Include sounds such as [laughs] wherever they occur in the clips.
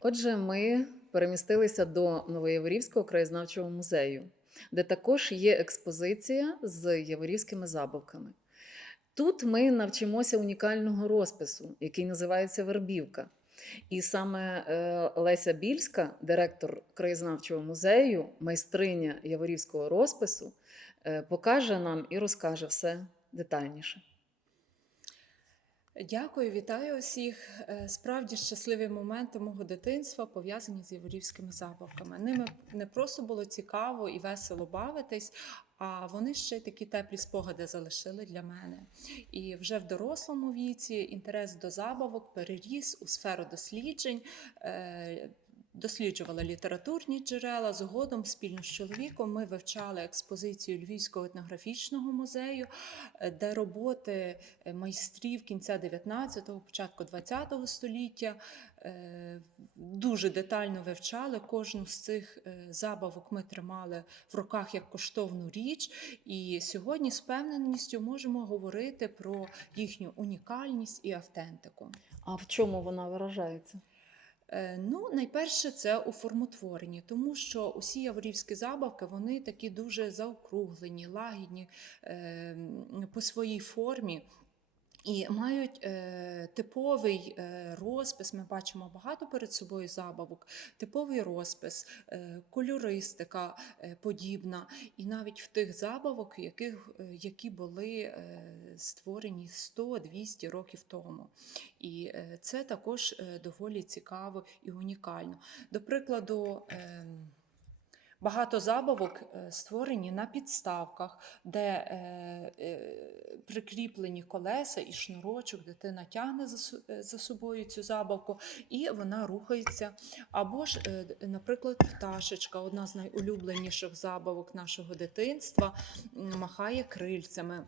Отже, ми перемістилися до Новоєворівського краєзнавчого музею, де також є експозиція з яворівськими забавками. Тут ми навчимося унікального розпису, який називається Вербівка. І саме е, Леся Більська, директор краєзнавчого музею, майстриня яворівського розпису, е, покаже нам і розкаже все детальніше. Дякую, вітаю усіх. Е, Справді щасливі моменти мого дитинства пов'язані з яворівськими забавками. Ними не просто було цікаво і весело бавитись, а вони ще такі теплі спогади залишили для мене. І вже в дорослому віці інтерес до забавок переріс у сферу досліджень. Досліджувала літературні джерела. Згодом спільно з чоловіком ми вивчали експозицію Львівського етнографічного музею, е, де роботи е, майстрів кінця 19-го, початку 20-го століття е, дуже детально вивчали. Кожну з цих забавок ми тримали в руках як коштовну річ. І сьогодні з певненістю можемо говорити про їхню унікальність і автентику. А в чому вона виражається? Е, Ну, найперше, це у формотворенні, тому що усі яворівські забавки вони такі дуже заокруглені, лагідні е, по своїй формі. І мають е, типовий е, розпис. Ми бачимо багато перед собою забавок, типовий розпис, е, кольористика е, подібна, і навіть в тих забавок, яких, е, які були е, створені 100-200 років тому. І е, це також е, доволі цікаво і унікально. До прикладу, ем, Багато забавок е, створені на підставках, де е, е, прикріплені колеса і шнурочок, дитина тягне за, за собою цю забавку, і вона рухається. Або ж, наприклад, пташечка, одна з найулюбленіших забавок нашого дитинства, махає крильцями.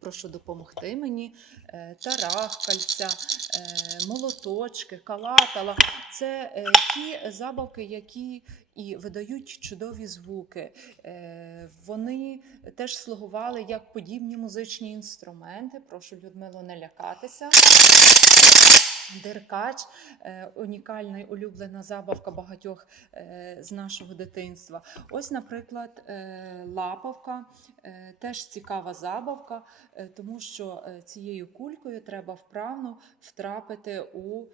Прошу допомогти мені. Е, Тарахкальця, е, молоточки, калатала це е, ті забавки, які і видають чудові звуки. Вони теж слугували як подібні музичні інструменти. Прошу Людмилу не лякатися. Деркач е, унікальна і улюблена забавка багатьох е, з нашого дитинства. Ось, наприклад, е, лапавка теж цікава забавка, тому що цією кулькою треба вправно втрапити у,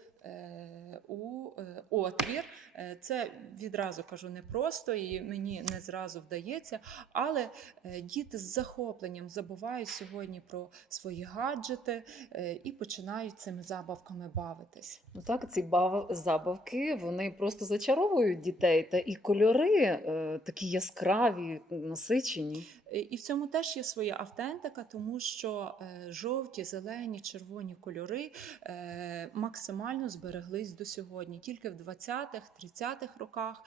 у е, отвір. Е, Це відразу кажу непросто і мені не зразу вдається, але е, діти з захопленням забувають сьогодні про свої гаджети і починають цими забавками бавитись. Ну так, ці бав- забавки вони просто зачаровують дітей, та і кольори е, такі яскраві, насичені. Е, І в цьому теж є своя автентика, тому що е, жовті, зелені, червоні кольори е, максимально збереглись до сьогодні. Тільки в 20-х, 30-х роках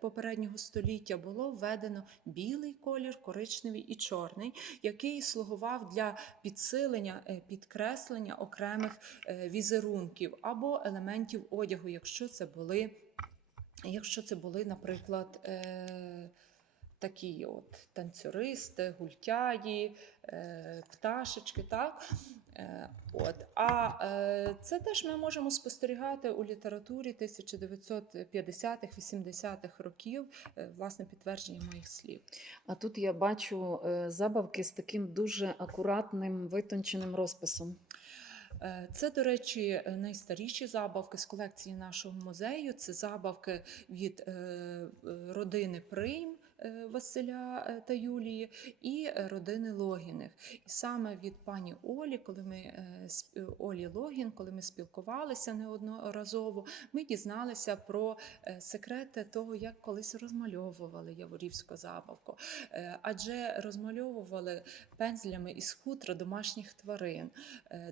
попереднього століття було введено білий колір, коричневий і чорний, який слугував для підсилення, підкреслення окремих візерунків або елементів одягу, якщо це були, якщо це були, наприклад. Такі от танцюристи, гультяї, е, пташечки. Так? Е, от. А е, це теж ми можемо спостерігати у літературі 1950-х-80-х років, власне, підтвердження моїх слів. А тут я бачу забавки з таким дуже акуратним витонченим розписом. Це, до речі, найстаріші забавки з колекції нашого музею. Це забавки від родини Прийм. Е, Василя е, та Юлії і е, родини Логіних. І саме від пані Олі, коли ми Олі Логін, коли ми спілкувалися неодноразово, ми дізналися про секрети того, як колись розмальовували яворівську забавку. Адже розмальовували пензлями із хутра домашніх тварин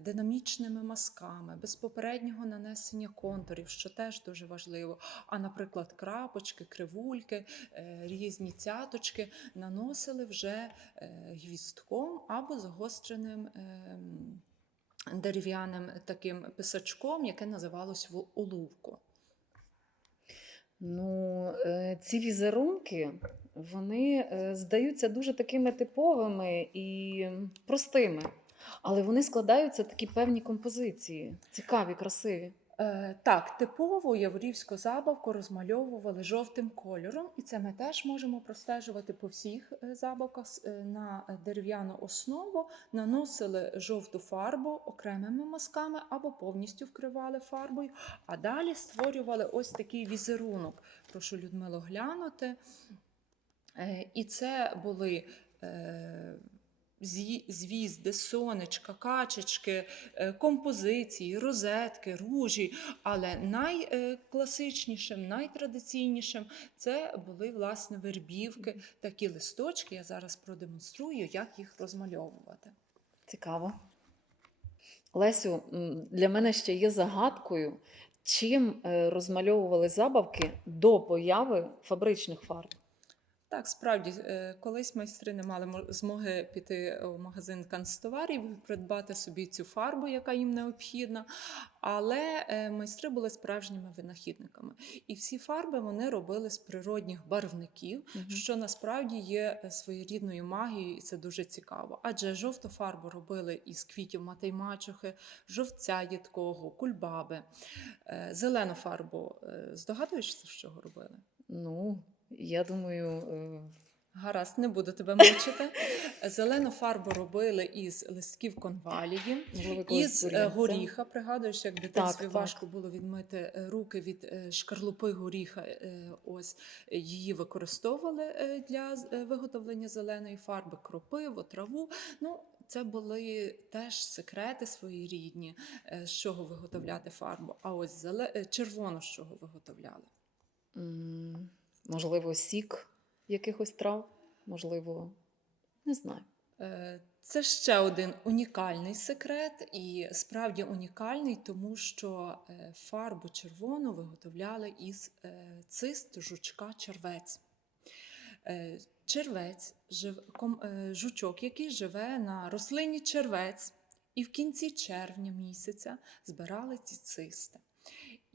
динамічними мазками, без попереднього нанесення контурів, що теж дуже важливо. А, наприклад, крапочки, кривульки, різні цяточки наносили вже е, гвістком або загостреним. ем, Дерев'яним таким писачком, яке називалось в олувку. Ну, е, ці візерунки вони е, здаються дуже такими типовими і простими. Але вони складаються такі певні композиції, цікаві, красиві. Е, Так, типову яворівську забавку розмальовували жовтим кольором, і це ми теж можемо простежувати по всіх е, забавках е, на дерев'яну основу, наносили жовту фарбу окремими мазками або повністю вкривали фарбою, а далі створювали ось такий візерунок. Прошу Людмило глянути. І це були. Звізди, сонечка, качечки, е, композиції, розетки, ружі. Але найкласичнішим, найтрадиційнішим це були власне вербівки, такі листочки. Я зараз продемонструю, як їх розмальовувати. Цікаво. Лесю, для мене ще є загадкою, чим е, розмальовували забавки до появи фабричних фарб. Так, справді, е, колись майстри не мали мо- змоги піти у магазин канцтоварів і придбати собі цю фарбу, яка їм необхідна. Але е, майстри були справжніми винахідниками. І всі фарби вони робили з природних барвників, Мгм. що насправді є е, своєрідною магією, і це дуже цікаво. Адже жовту фарбу робили із квітів матеймачухи, жовця їдкого, кульбаби. Зелену фарбу здогадуєшся, з чого робили? Ну, я думаю, е, Гаразд, не буду тебе мучити. [laughs] Зелену фарбу робили із листків конвалії, із е, горіха. Пригадуєш, як дитинстві так. важко було відмити е, руки від шкарлупи горіха. Ось її використовували для виготовлення зеленої фарби, кропиву, траву. Ну, це були теж секрети своєрідні, з чого виготовляти фарбу. А ось зеле... червону з чого виготовляли. Можливо, сік якихось трав, можливо, не знаю. Е, Це ще один унікальний секрет, і справді унікальний, тому що е, фарбу червону виготовляли із е, цист жучка червець. Червець, жучок, який живе на рослині червець, і в кінці червня місяця збирали ці цисти.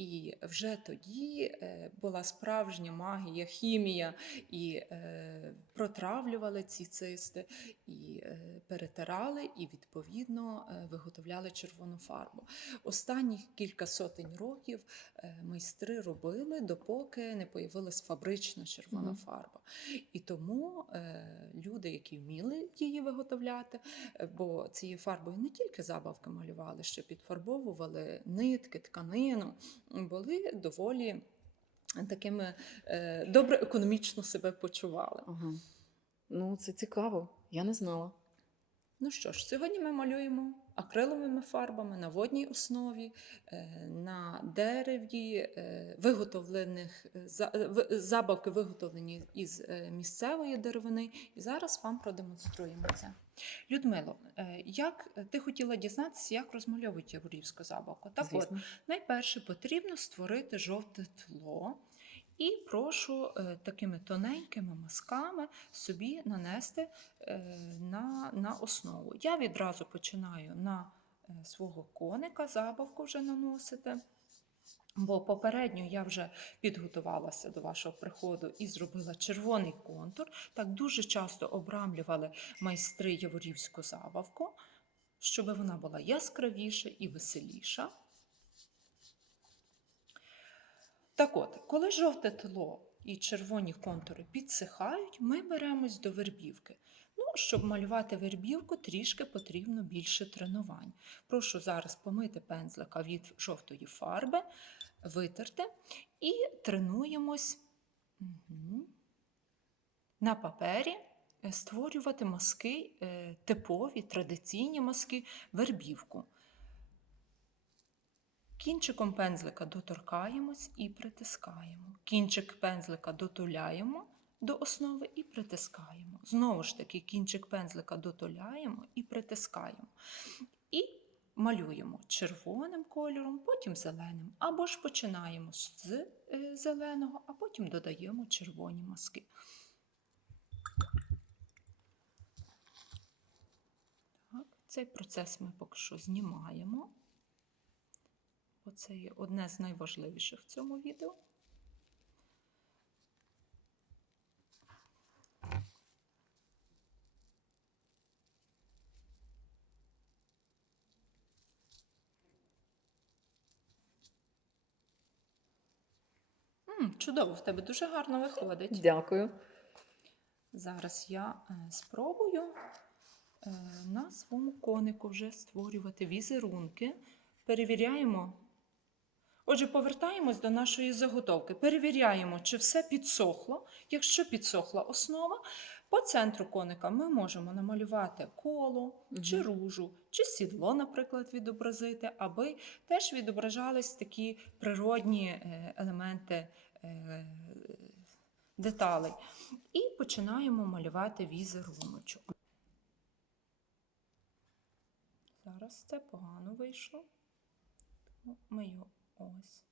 І вже тоді е, була справжня магія, хімія, і е, протравлювали ці цисти, і е, перетирали, і відповідно е, виготовляли червону фарбу. Останні кілька сотень років е, майстри робили, допоки не появилась фабрична червона фарба. І тому люди, які вміли її виготовляти, бо цією фарбою не тільки забавки малювали, ще підфарбовували нитки, тканину, були доволі такими е, добре економічно себе почували. Ага. Ну, це цікаво. Я не знала. Ну що ж, сьогодні ми малюємо акриловими фарбами на водній основі, е, на дереві, е, виготовлених е, забавки виготовлені із місцевої деревини. І зараз вам продемонструємо це. Людмило, як ти хотіла дізнатися, як розмальовують яворівську забавку? Так от, Найперше потрібно створити жовте тло. І прошу е, такими тоненькими мазками собі нанести е, на, на основу. Я відразу починаю на е, свого коника забавку вже наносити. Бо попередньо я вже підготувалася до вашого приходу і зробила червоний контур. Так дуже часто обрамлювали майстри яворівську забавку, щоб вона була яскравіша і веселіша. Так от, коли жовте тло і червоні контури підсихають, ми беремось до вербівки. Ну, щоб малювати вербівку, трішки потрібно більше тренувань. Прошу зараз помити пензлика від жовтої фарби, витерти і тренуємось на папері створювати маски, е, типові традиційні маски вербівку. Кінчиком пензлика доторкаємось і притискаємо. Кінчик пензлика дотуляємо до основи і притискаємо. Знову ж таки, кінчик пензлика дотуляємо і притискаємо. І малюємо червоним кольором, потім зеленим. Або ж починаємо з е, зеленого, а потім додаємо червоні маски. Так, цей процес ми поки що знімаємо. Бо це є одне з найважливіших в цьому відео. М, чудово, в тебе дуже гарно виходить. Дякую. Зараз я е, спробую е, на своєму конику вже створювати візерунки. Перевіряємо. Отже, повертаємось до нашої заготовки. Перевіряємо, чи все підсохло. Якщо підсохла основа, по центру коника ми можемо намалювати коло, чи ружу, чи сідло, наприклад, відобразити, аби теж відображались такі природні е, елементи е, деталей. І починаємо малювати візеруночок. Зараз це погано вийшло. Тому Ми його ось.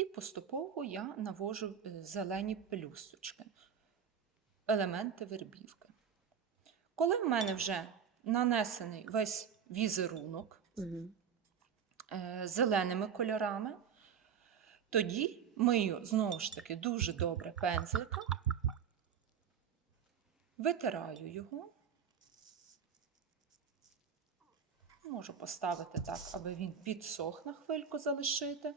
І поступово я навожу е, зелені пелюсточки, елементи вербівки. Коли в мене вже нанесений весь візерунок Угу. Е, зеленими кольорами, тоді мию знову ж таки дуже добре пензликом, витираю його. Можу поставити так, аби він підсох на хвильку залишити.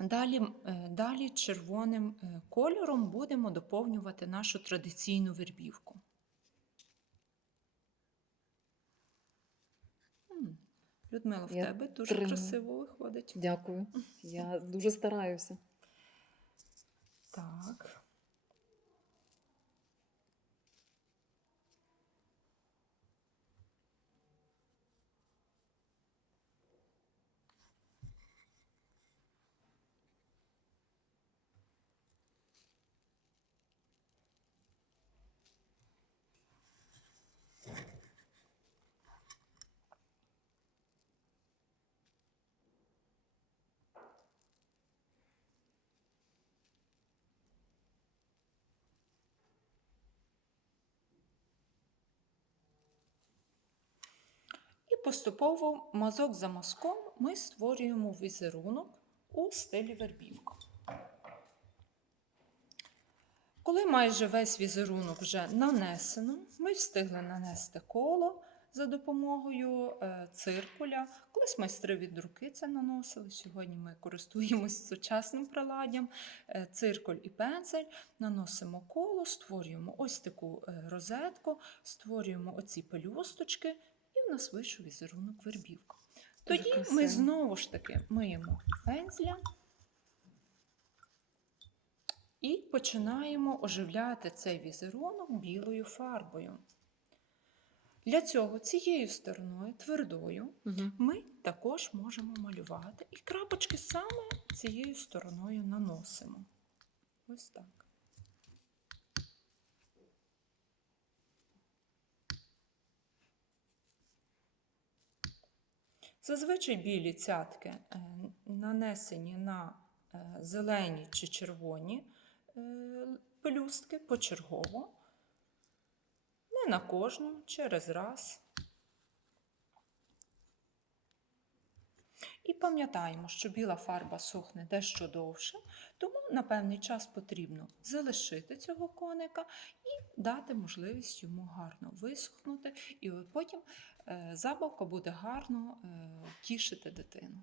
Далі, е, далі червоним е, кольором будемо доповнювати нашу традиційну вербівку. М, Людмила, в Я тебе дуже тримаю. красиво виходить. Дякую. Я [laughs] дуже стараюся. Так. Поступово мазок за мазком ми створюємо візерунок у стилі вербівка. Коли майже весь візерунок вже нанесено, ми встигли нанести коло за допомогою е, циркуля. Колись майстри від руки це наносили. Сьогодні ми користуємось сучасним приладдям. Е, циркуль і пензель, наносимо коло, створюємо ось таку е, розетку, створюємо оці пелюсточки, в нас вийшов візерунок вербівка. Тоді красиво. ми знову ж таки миємо пензля і починаємо оживляти цей візерунок білою фарбою. Для цього цією стороною, твердою, Угу. ми також можемо малювати і крапочки саме цією стороною наносимо. Ось так. Зазвичай білі цятки е, нанесені на е, зелені чи червоні е, пелюстки почергово, не на кожну, через раз. І пам'ятаємо, що біла фарба сохне дещо довше, тому на певний час потрібно залишити цього коника і дати можливість йому гарно висохнути, і потім е, забавка буде гарно е, тішити дитину.